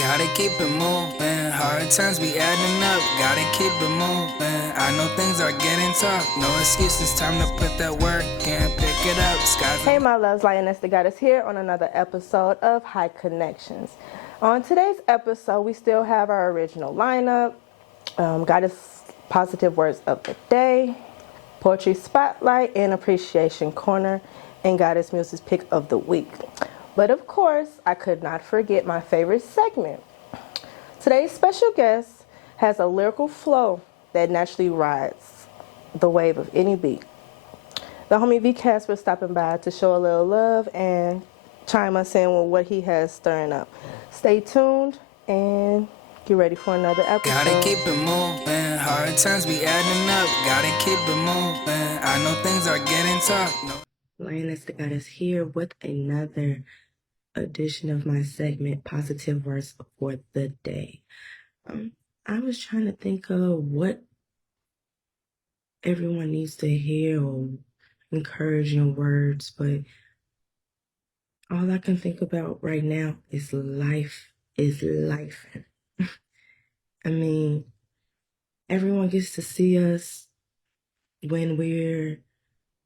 Gotta keep it moving, hard times be adding up. Gotta keep it moving, I know things are getting tough. No excuses, time to put that work in. Pick it up, skies. Hey my loves, LionessThaGoddess here on another episode of High Connections. On today's episode, we still have our original lineup, Goddess Positive Words of the Day, Poetry Spotlight, and Appreciation Corner, and Goddess Muse's Pick of the Week. But of course, I could not forget my favorite segment. Today's special guest has a lyrical flow that naturally rides the wave of any beat. The homie VCasper stopping by to show a little love and chime us in with what he has stirring up. Stay tuned and get ready for another episode. Gotta keep it moving, hard times be adding up. Gotta keep it moving, I know things are getting tough. LionessThaGoddess here with another edition of my segment, Positive Words for the Day. I was trying to think of what everyone needs to hear or encouraging words, but all I can think about right now is life is life. I mean, everyone gets to see us when we're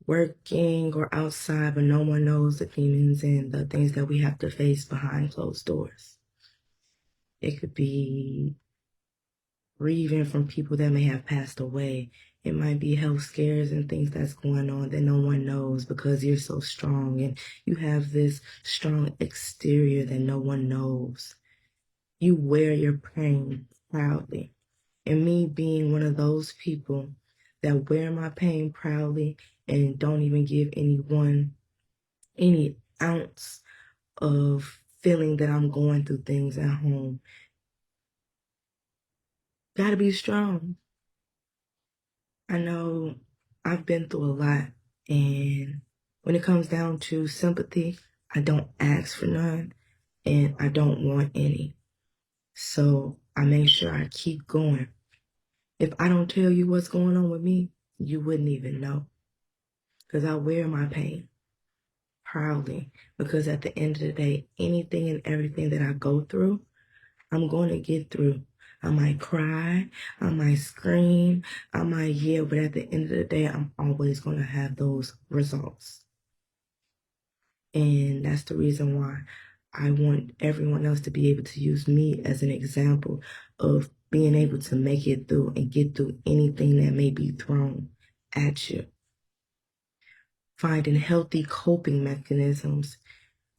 working or outside, but no one knows the demons and the things that we have to face behind closed doors. It could be grieving from people that may have passed away. It might be health scares and things that's going on that no one knows because you're so strong and you have this strong exterior that no one knows. You wear your pain proudly. And me being one of those people that wear my pain proudly and don't even give anyone any ounce of feeling that I'm going through things at home. Gotta be strong. I know I've been through a lot, and when it comes down to sympathy, I don't ask for none, and I don't want any. So I make sure I keep going. If I don't tell you what's going on with me, you wouldn't even know. Because I wear my pain proudly. Because at the end of the day, anything and everything that I go through, I'm going to get through. I might cry, I might scream, I might yell, but at the end of the day, I'm always going to have those results. And that's the reason why I want everyone else to be able to use me as an example of being able to make it through and get through anything that may be thrown at you. Finding healthy coping mechanisms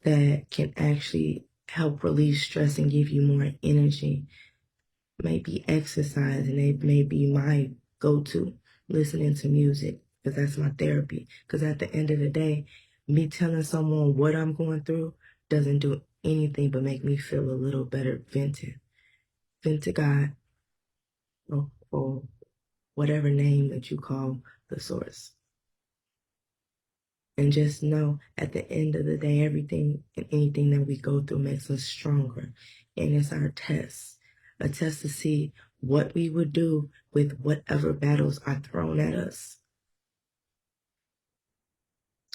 that can actually help relieve stress and give you more energy. Maybe exercise, and it may be my go-to, listening to music, because that's my therapy. Because at the end of the day, me telling someone what I'm going through doesn't do anything but make me feel a little better venting. Vent to God, or whatever name that you call the source. And just know, at the end of the day, everything and anything that we go through makes us stronger. And it's our test. A test to see what we would do with whatever battles are thrown at us.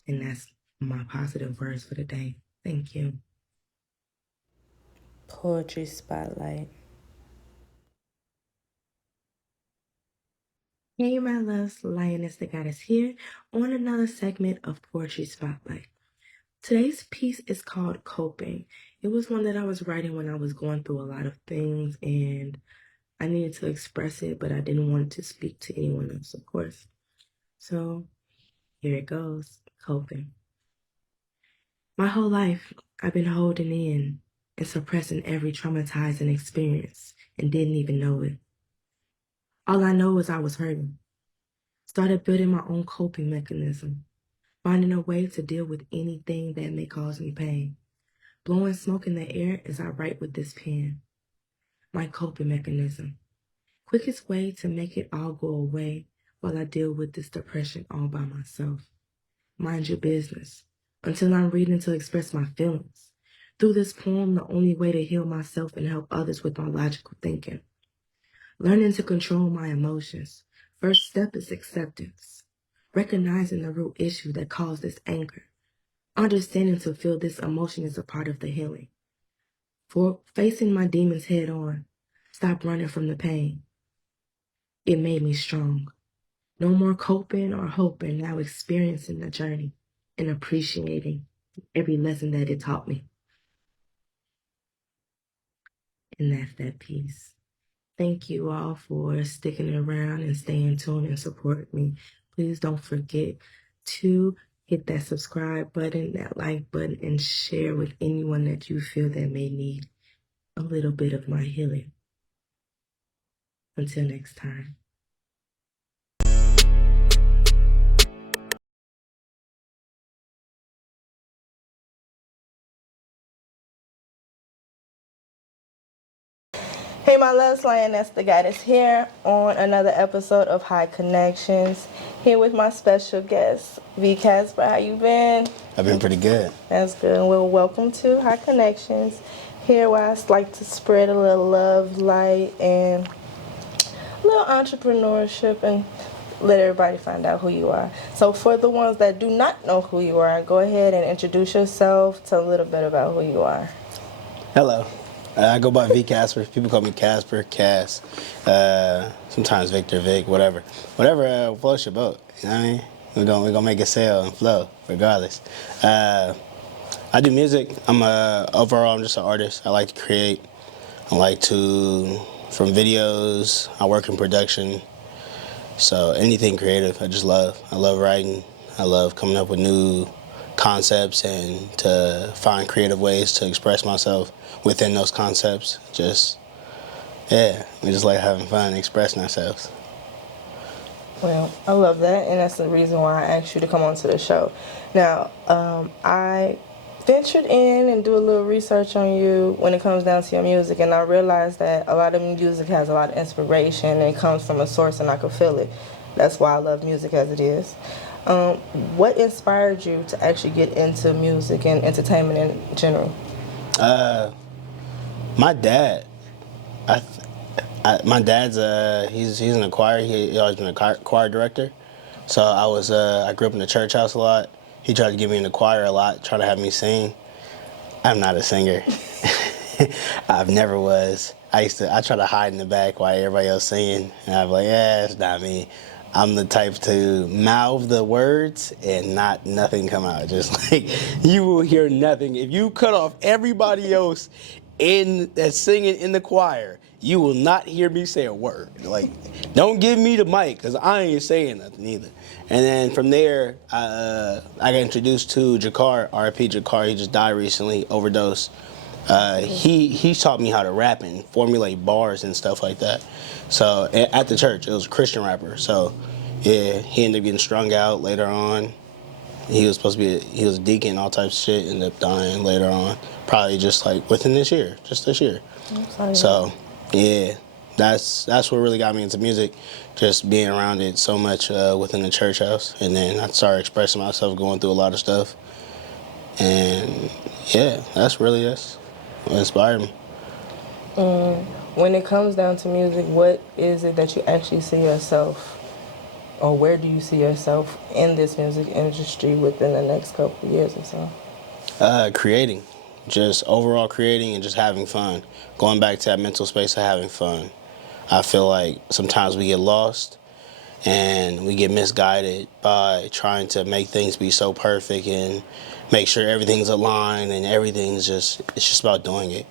And that's my positive words for the day. Thank you. Poetry Spotlight. Hey, my loves, LionessThaGoddess here on another segment of Poetry Spotlight. Today's piece is called Cooping. It was one that I was writing when I was going through a lot of things, and I needed to express it, but I didn't want to speak to anyone else, of course. So here it goes, Coping. My whole life, I've been holding in and suppressing every traumatizing experience and didn't even know it. All I know is I was hurting. Started building my own coping mechanism, finding a way to deal with anything that may cause me pain. Blowing smoke in the air as I write with this pen. My coping mechanism. Quickest way to make it all go away while I deal with this depression all by myself. Mind your business. Until I'm reading to express my feelings. Through this poem, the only way to heal myself and help others with my logical thinking. Learning to control my emotions. First step is acceptance. Recognizing the root issue that caused this anger. Understanding to feel this emotion is a part of the healing. for facing my demons head on. Stop running from the pain. It made me strong. No more coping or hoping, now experiencing the journey and appreciating every lesson that it taught me. And that's that piece. Thank you all for sticking around and staying tuned and supporting me. Please don't forget to hit that subscribe button, that like button, and share with anyone that you feel that may need a little bit of my healing. Until next time. Hey my loves, LionessThaGoddess here on another episode of High Connections. Here with my special guest, VCasper. How you been? I've been pretty good. That's good. Well, welcome to High Connections. Here where I like to spread a little love, light, and a little entrepreneurship and let everybody find out who you are. So for the ones that do not know who you are, go ahead and introduce yourself. Tell a little bit about who you are. Hello. I go by VCasper. People call me Casper, Cass. Sometimes Victor, Vic, whatever. Whatever floats your boat. You know what I mean? We're gonna make it sail and flow, regardless. I do music. Overall, I'm just an artist. I like to create. I like to, from videos, I work in production. So anything creative, I just love. I love writing. I love coming up with new concepts and to find creative ways to express myself within those concepts. We just like having fun, expressing ourselves. Well, I love that, and that's the reason why I asked you to come onto the show. Now, I ventured in and do a little research on you when it comes down to your music, and I realized that a lot of music has a lot of inspiration, and it comes from a source, and I could feel it. That's why I love music as it is. What inspired you to actually get into music and entertainment in general? My dad, my dad's he's in a choir. He always been a choir director. So I grew up in the church house a lot. He tried to get me in the choir a lot, trying to have me sing. I'm not a singer. I've never was. I try to hide in the back while everybody else singing, and I'm like, it's not me. I'm the type to mouth the words and nothing come out. Just like, you will hear nothing. If you cut off everybody else that's singing in the choir, you will not hear me say a word. Like, don't give me the mic, because I ain't saying nothing either. And then from there, I got introduced to Jakar, R.I.P. Jakar. He just died recently, overdose. He taught me how to rap and formulate bars and stuff like that. So at the church, it was a Christian rapper. So yeah, he ended up getting strung out later on. He was supposed to he was a deacon, all types of shit, ended up dying later on. Probably just like within this year. So yeah, that's what really got me into music, just being around it so much within the church house. And then I started expressing myself, going through a lot of stuff. And yeah, that's what inspired me. When it comes down to music, what is it that you actually see yourself, or where do you see yourself in this music industry within the next couple of years or so? Creating. Just overall creating and just having fun. Going back to that mental space of having fun. I feel like sometimes we get lost and we get misguided by trying to make things be so perfect and make sure everything's aligned and it's just about doing it.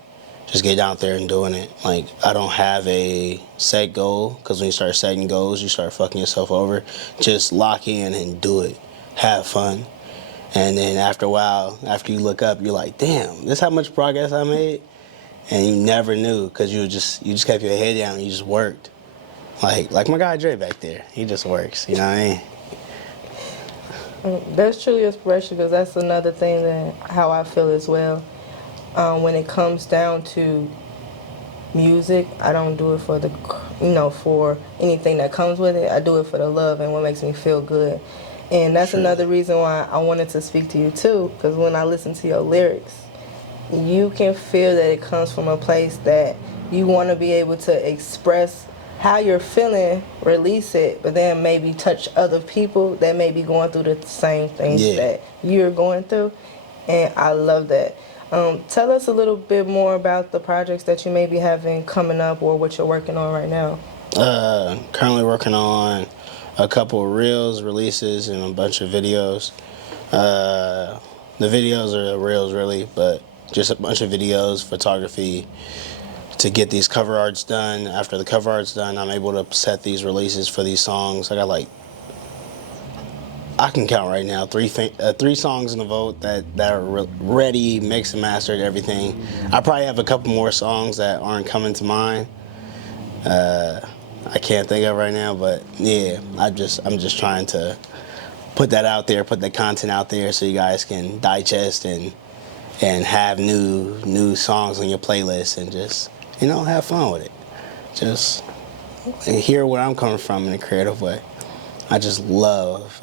Just get out there and doing it. Like, I don't have a set goal, because when you start setting goals, you start fucking yourself over. Just lock in and do it. Have fun. And then after a while, after you look up, you're like, damn, this how much progress I made? And you never knew, because you just kept your head down and you just worked. Like my guy Dre back there, he just works, you know what I mean? That's truly inspiration, because that's another thing that how I feel as well. When it comes down to music, I don't do it for for anything that comes with it. I do it for the love and what makes me feel good. And that's another reason why I wanted to speak to you too, because when I listen to your lyrics, you can feel that it comes from a place that you want to be able to express how you're feeling, release it, but then maybe touch other people that may be going through the same things that you're going through. And I love that. Tell us a little bit more about the projects that you may be having coming up or what you're working on right now. Currently working on a couple of reels, releases, and a bunch of videos. The videos are the reels, really, but just a bunch of videos, photography, to get these cover arts done. After the cover art's done, I'm able to set these releases for these songs. I got I can count right now, three songs in the vote that are ready, mixed and mastered, everything. I probably have a couple more songs that aren't coming to mind. I can't think of right now, but yeah, I'm just trying to put that out there, put the content out there, so you guys can digest and have new songs on your playlist, and just have fun with it. Just hear where I'm coming from in a creative way. I just love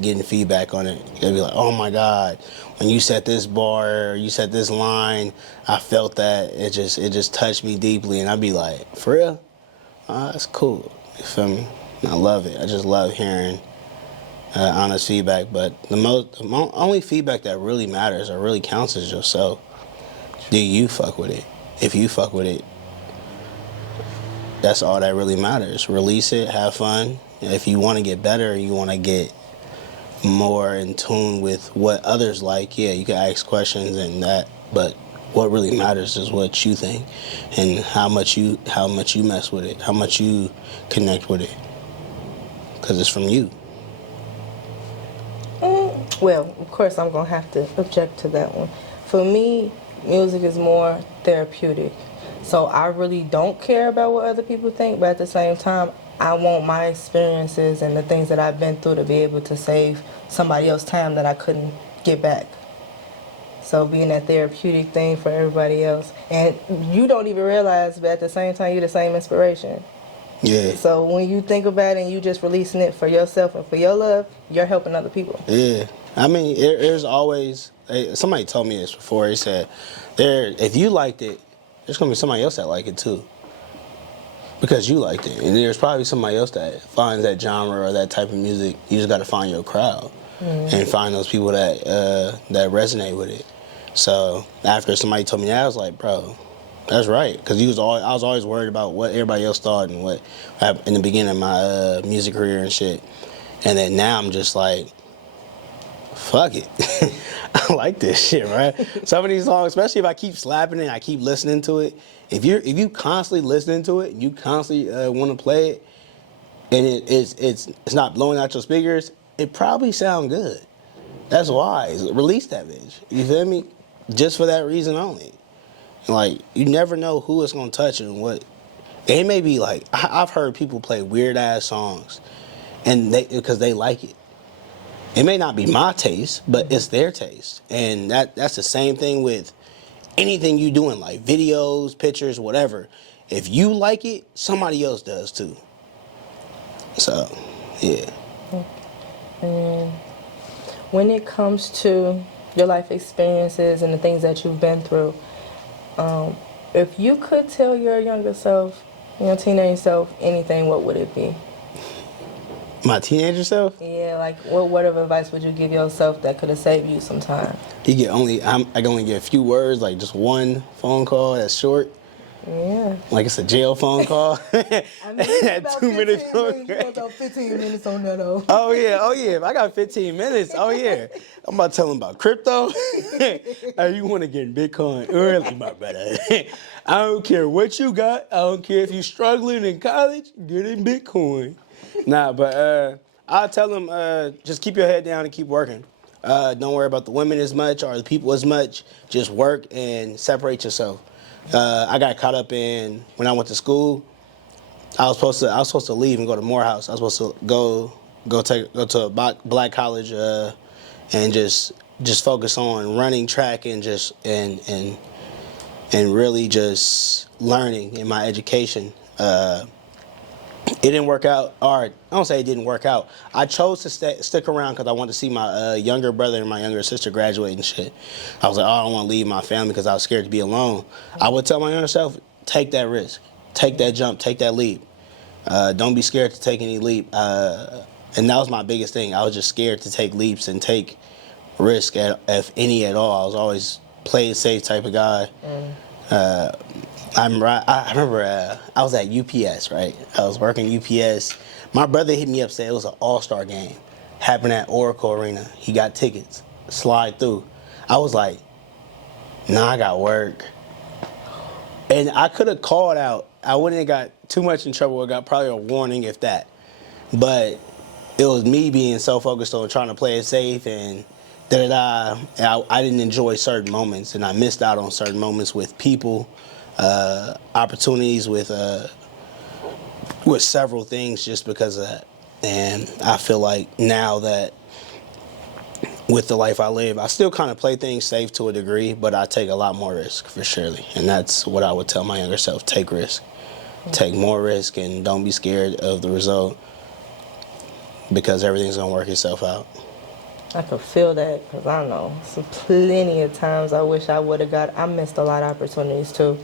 getting feedback on it. They'll be like, oh my God, when you said this bar or you said this line, I felt that it just touched me deeply, and I'd be like, for real? That's cool. You feel me? I love it. I just love hearing honest feedback. But the only feedback that really matters or really counts is yourself. Do you fuck with it? If you fuck with it, that's all that really matters. Release it, have fun. If you want to get better, you want to get more in tune with what others like, yeah, you can ask questions and that, but what really matters is what you think and how much you mess with it, how much you connect with it, because it's from you. Well, of course, I'm going to have to object to that one. For me, music is more therapeutic. So I really don't care about what other people think, but at the same time, I want my experiences and the things that I've been through to be able to save somebody else's time that I couldn't get back. So being that therapeutic thing for everybody else. And you don't even realize, but at the same time, you're the same inspiration. Yeah. So when you think about it and you just releasing it for yourself and for your love, you're helping other people. Yeah. I mean, there's always, somebody told me this before. He said, if you liked it, there's going to be somebody else that like it too. Because you liked it. And there's probably somebody else that finds that genre or that type of music. You just got to find your crowd and find those people that resonate with it. So after somebody told me that, I was like, bro, that's right. Because I was always worried about what everybody else thought and what happened in the beginning of my music career and shit. And then now I'm just like, fuck it. I like this shit, right? Some of these songs, especially if I keep slapping it, I keep listening to it. If you constantly listening to it, you constantly want to play it, and it's not blowing out your speakers, it probably sound good. That's why. Release that bitch. You feel me? Just for that reason only. Like, you never know who it's gonna touch and what. It may be like, I've heard people play weird ass songs, and because they like it. It may not be my taste, but it's their taste, and that's the same thing with anything you do in life, videos, pictures, whatever. If you like it, somebody else does too. So, yeah. And when it comes to your life experiences and the things that you've been through, if you could tell your younger self, your teenage self, anything, what would it be? My teenager self? Yeah, like what word of advice would you give yourself that could have saved you some time? I can only get a few words, like just one phone call that's short. Yeah. Like it's a jail phone call. I mean, it's about 2 minutes. About 15 minutes on that, though. Oh yeah. If I got 15 minutes, oh yeah. I'm about to tell them about crypto. Hey, you want to get in Bitcoin early, my brother. I don't care what you got. I don't care if you're struggling in college, get in Bitcoin. Nah, but I'll tell them, just keep your head down and keep working. Don't worry about the women as much or the people as much. Just work and separate yourself. I got caught up in when I went to school. I was supposed to leave and go to Morehouse. I was supposed to go to a black college and just focus on running track and just and really just learning in my education. It didn't work out, or I don't say it didn't work out. I chose to stick around because I wanted to see my younger brother and my younger sister graduate and shit. I was like, oh, I don't want to leave my family because I was scared to be alone. I would tell my younger self, take that risk, take that jump, take that leap. Don't be scared to take any leap. And that was my biggest thing. I was just scared to take leaps and take risk, if any at all. I was always play it safe type of guy. I remember I was at UPS, right? I was working UPS. My brother hit me up, said it was an all-star game. Happened at Oracle Arena. He got tickets. Slide through. I was like, nah, I got work. And I could have called out. I wouldn't have got too much in trouble. I got probably a warning, if that. But it was me being so focused on trying to play it safe and da-da-da. And I didn't enjoy certain moments, and I missed out on certain moments with people, opportunities with several things just because of that. And I feel like now that with the life I live, I still kind of play things safe to a degree, but I take a lot more risk for surely. And that's what I would tell my younger self: take risk, take more risk, and don't be scared of the result, because everything's gonna work itself out. I could feel that, because I know so plenty of times I wish I would have I missed a lot of opportunities too.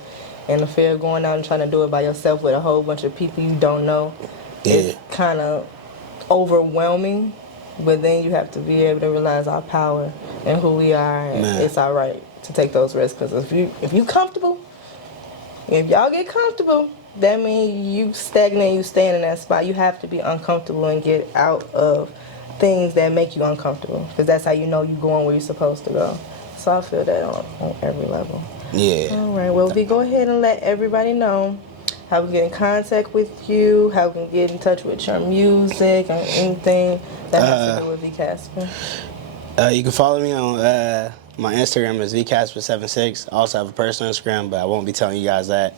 And the fear of going out and trying to do it by yourself with a whole bunch of people you don't know is kind of overwhelming. But then you have to be able to realize our power and who we are, and it's all right to take those risks. Because if you comfortable, if y'all get comfortable, that means you stagnate, you staying in that spot. You have to be uncomfortable and get out of things that make you uncomfortable, because that's how you know you're going where you're supposed to go. So I feel that on every level. Yeah. All right. Well, we go ahead and let everybody know how we get in contact with you, how we can get in touch with your music, and anything that has to do with VCasper. You can follow me on my Instagram is VCasper76. I also have a personal Instagram, but I won't be telling you guys that.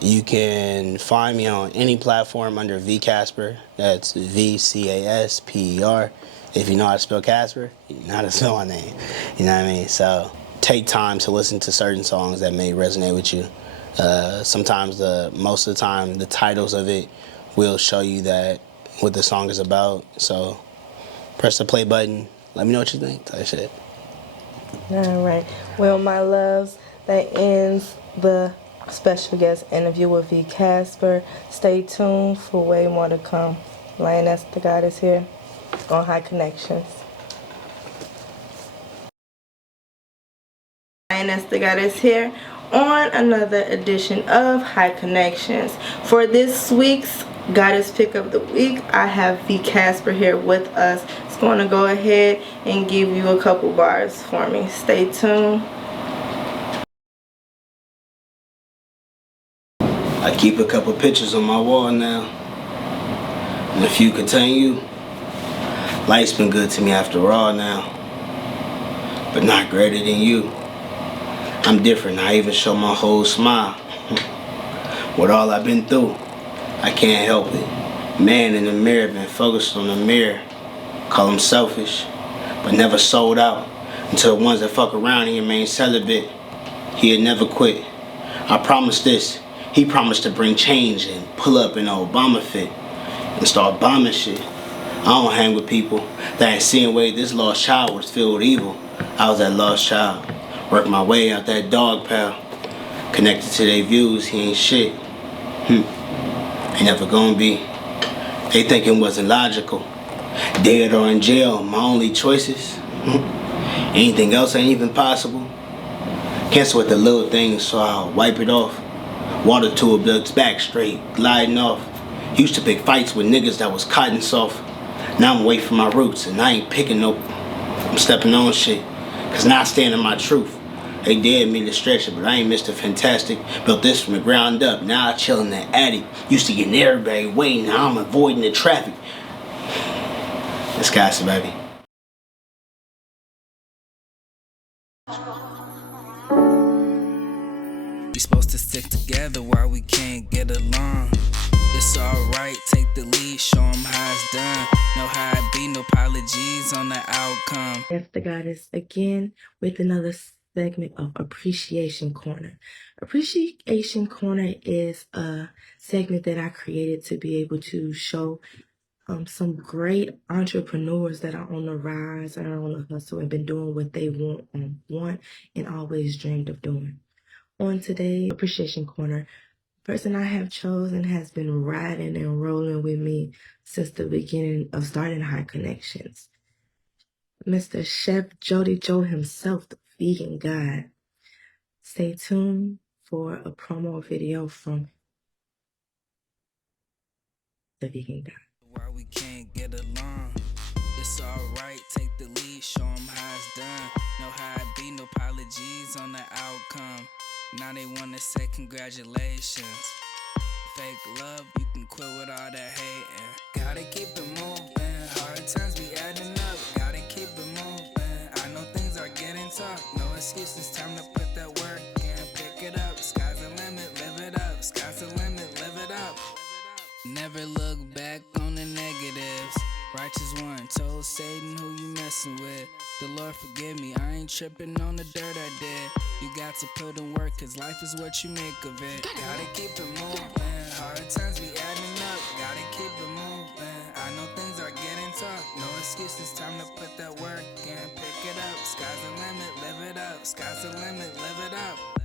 You can find me on any platform under VCasper. That's VCasper. If you know how to spell Casper, you know how to spell my name. You know what I mean? So take time to listen to certain songs that may resonate with you. Sometimes, most of the time, the titles of it will show you that what the song is about. So press the play button. Let me know what you think. That shit. All right. Well, my loves, that ends the special guest interview with VCasper. Stay tuned for way more to come. LionessThaGoddess here on High Connections. LionessThaGoddess here on another edition of High Connections. For this week's Goddess Pick of the Week, I have VCasper here with us. It's going to go ahead and give you a couple bars for me. Stay tuned. I keep a couple pictures on my wall now. And if you continue, life's been good to me after all now. But not greater than you. I'm different. I even show my whole smile. With all I've been through, I can't help it. Man in the mirror, been focused on the mirror. Call him selfish, but never sold out. Until the ones that fuck around and remain celibate. He'd never quit. I promised this. He promised to bring change and pull up in an Obama fit and start bombing shit. I don't hang with people that ain't seeing way this lost child was filled with evil. I was that lost child. Worked my way out that dog pal. Connected to their views, he ain't shit. Ain't never gonna be. They thinking wasn't logical. Dead or in jail, my only choices. Anything else ain't even possible. Cancel with the little things so I'll wipe it off. Water to a blood's back straight, gliding off. Used to pick fights with niggas that was cotton soft. Now I'm away from my roots and I ain't picking no. I'm stepping on shit. Cause now I stand in my truth. They dared me to stretch it, but I ain't Mr. Fantastic. Built this from the ground up. Now I chill in the attic. Used to get in everybody way. Now I'm avoiding the traffic. It's Casa, baby. We supposed to stick together while we can't get along. It's alright, take the lead, show 'em how it's done. Know how it be, no apologies on the outcome. LionessThaGoddess again with another segment of Appreciation Corner. Appreciation Corner is a segment that I created to be able to show some great entrepreneurs that are on the rise and are on the hustle and been doing what they want and always dreamed of doing. On today's Appreciation Corner, the person I have chosen has been riding and rolling with me since the beginning of starting High Connections. Mr. Chef Jody Joe himself, the Vegan God. Stay tuned for a promo video from the Vegan God. Why we can't get along? It's alright, take the lead, show 'em how it's done. Know how it be, no apologies on the outcome. Now they wanna say congratulations. Fake love, you can quit with all that hating. Gotta keep it moving, hard times be adding up. Gotta keep it moving, I know things are getting tough. No excuses, time to put that work in. Pick it up, sky's the limit, live it up. Sky's the limit, live it up. Never look back on the negatives. Righteous one told Satan who you messing with. The Lord forgive me, I ain't tripping on the dirt I did. You got to put in work, cause life is what you make of it. Gotta keep it moving, hard times be adding up. Gotta keep it moving, I know things are getting tough. No excuses, time to put that work in. Pick it up, sky's the limit, live it up. Sky's the limit, live it up.